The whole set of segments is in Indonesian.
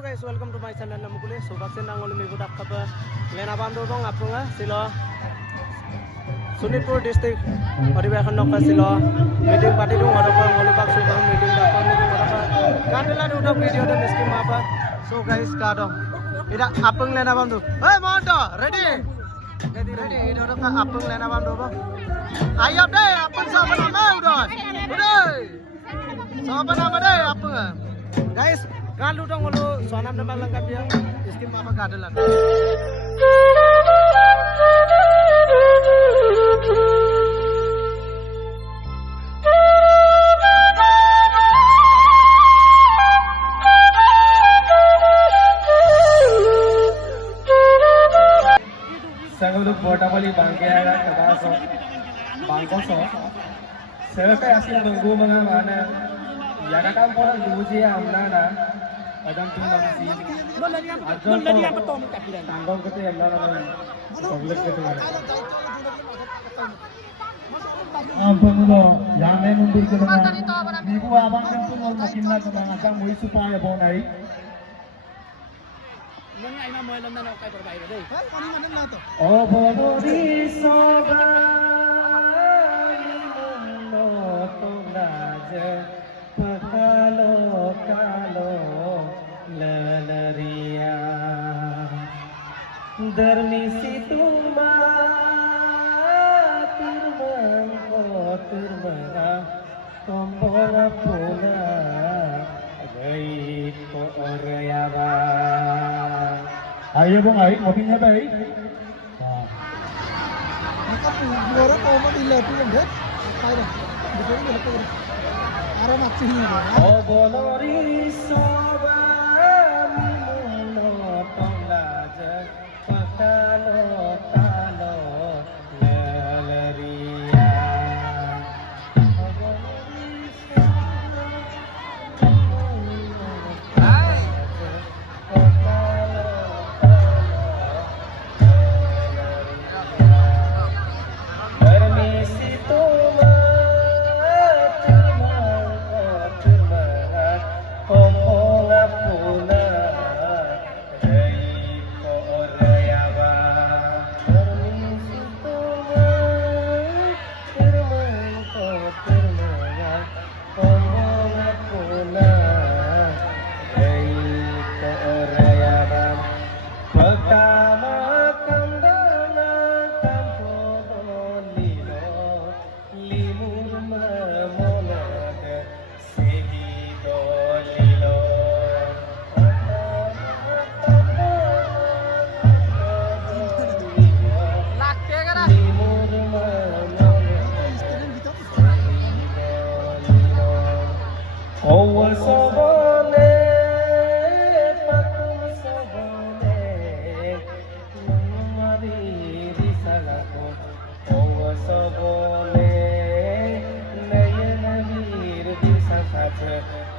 Hello guys, welcome to my channel Namukule. So basen nangol mi budak kapa lena bando dong apunga silo Sunitpur district Paribekan nokka silo meeting party dong adapa ngolu pak subang meeting dapat meeting adapa kandela udah video dan skim apa. So guys kado ida apung lena bando. Hey mondo ready? Ready ida udah ka apung lena bando bang. Ayo deh apung sama nama udah. Udah. Sama nama deh apung. Guys kalau dong ngolu suanam nama lengkap ya skim apa kadelan. Sanggup portable bangkai ada kebaso bangkoso. Sebab asing tunggu mengamana. Ya kakak orang dulu dia amna Adam tu namsi. Tanggung kita amna public kita. Ampun lo, yang main mundur ke mana? Ibu abang kan tu mau makin nak ke mana? Jam muis supaya bonai. Oh bodori sobani mundo tu naja pakalo kalo lalaria darmisi tuma turma kombola puna gai ko orayaba. Ayo bang, ayo kopinya baik. Maka pura kau mau dilatih kan? Ayo, betul betul. Arah maksudnya. Oh bolori sobani mundo tonglaja pakalo kalo lalaria.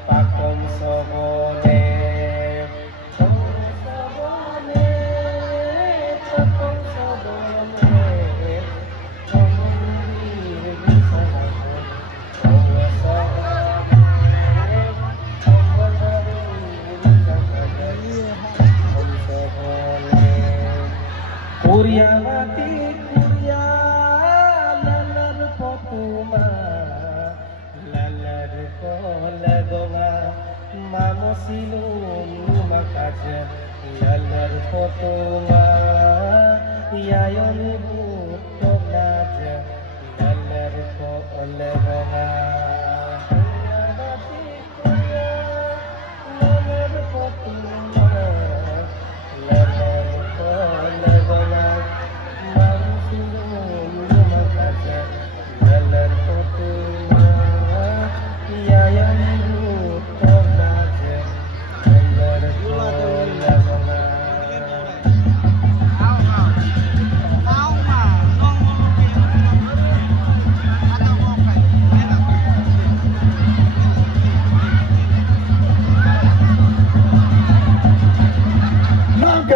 Pakom sobone pakom sobone Kuryawati kurya lalar potuma lalar kolegonga mamo silum lumakaja lalar potuma yayon buto naja lalar kolegonga Kuryawati kurya lalar potuma lalar kolegonga mamo silum lumakaja lalar potuma yayan buto naja lalar kolegonga.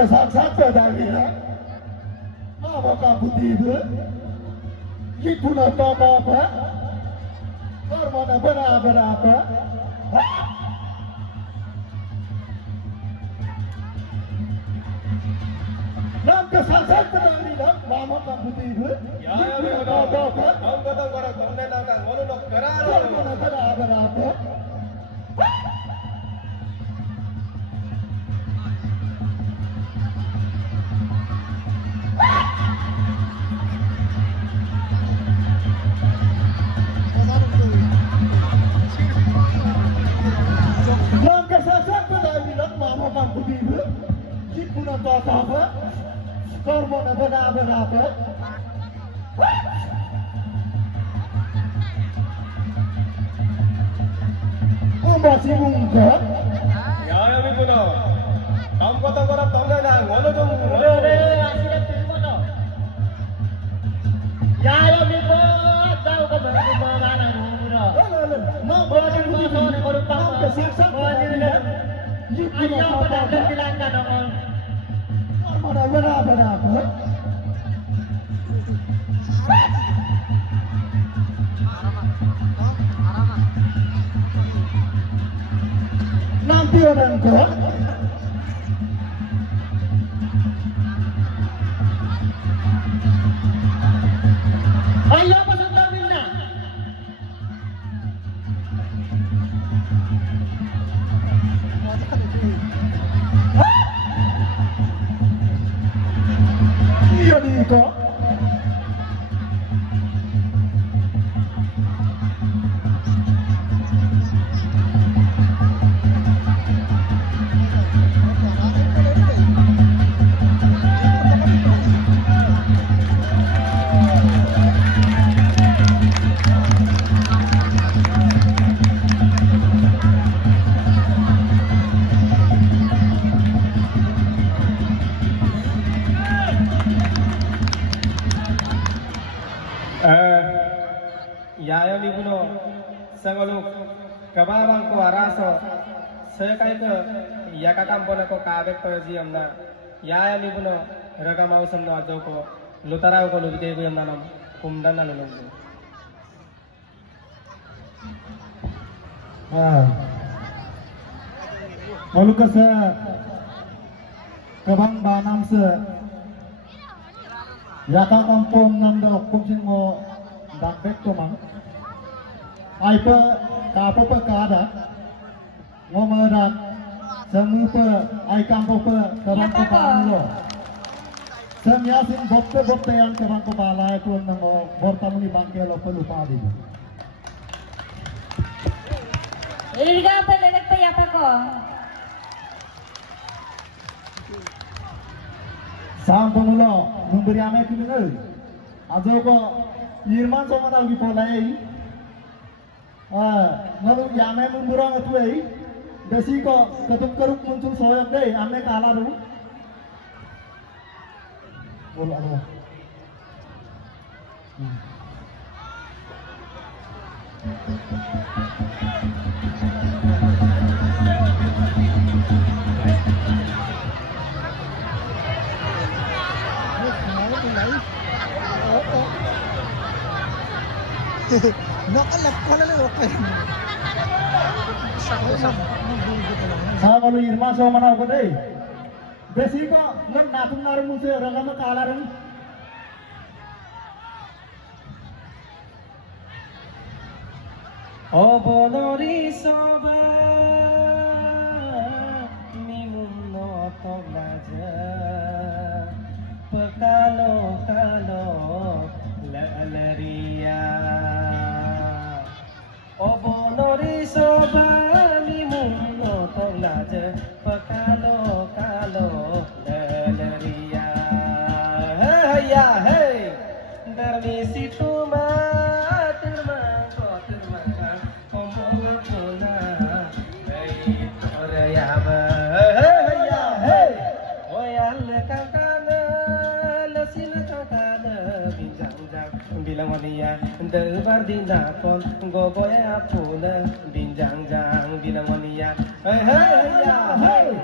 Saksa dari apa kamu tidur? Ibu nak apa? Korma มา berapa? ฮะ kesaksian kedatangan mama kamu itu. Ya ya mi bono. Kaum kotong kora tonne na ka ngolu no kararo. Apa? Yang kesaksian kedatangan mama kamu itu. Jipuna apa? Korban apa? Masih mungkin. Ya ya mi bono. Kaum kotong kora tonne na ngolu dong. Nanti orang kau. Ayo masuk mobil na. Iya nih kok. Ya ya mi bono. Sangolu kababang ko araso. Sekai ke ya ka kampona ko kabek to ji amna. Ya ya mi bono raga mausam no ajo ko lutarau ko lubite ko amna nam kumdan na lulu. Malu kasa kabang banam se yaka kampung nanda kumsing mo dakbek to mang ai pa ka pa kada ngo madak semu pa ai kampo pa kabang ko palo semyasin botte yang kabang ko pala ko nang bortamuni bangkelo pa lupa di Iliga pa lenek pa yata ko. Sampai memberi ame kini aja kok Irman sama lagi polai lalu ame memburang itu desi kok ketuk keruk muncul soyak deh ame kalah dulu boleh Saya kalau Irma so mana aku deh, besi kok nggak natung narum musuh orang kamu kalah rum. Obolori soba mimun no tolaja pekalo lalaria Obolori soba mimun no tolaja pekalo lalaria hey ya hey dari situ Delbar dinakon gogoya pula binjang-jang bilang waniya hey ya hey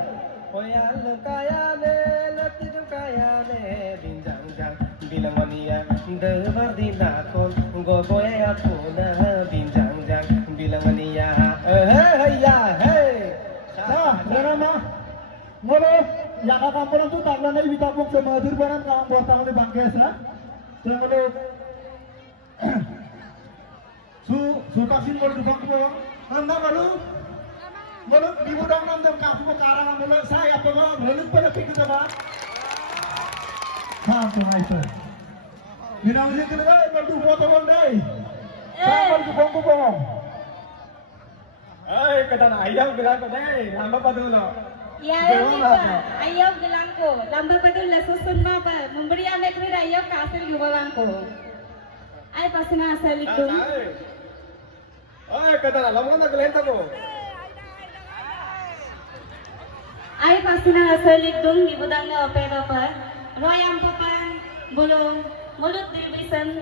oyal kaya ne latir kaya ne binjang-jang bilang waniya delbar dinakon gogoya pula binjang-jang bilang waniya hey ya hey Nah, berapa? Ngolo yang kampung tu tak lanai bitapung semadur baran kampung buat tahun di bangkesa. Sebelum su pasin bol du bangko. Anda baru di budang nam jam kampung karang mulu saya pengo lalu pada kita ba. Kampung itu. Minang sih kelihatan bol du foto bondai. Sama du bangko bong. kata na ayam bilang ko deh, hamba pa dulu. Ya, ayam gelangko. Lamba betul lesusun apa? Memberi anak ni ayam kasih jualanko. Ay pasina asal itu. Kata na, lama na kalian tako. Ay pasina asal itu ibu tangga opera pa. Royam papan bulong mulut division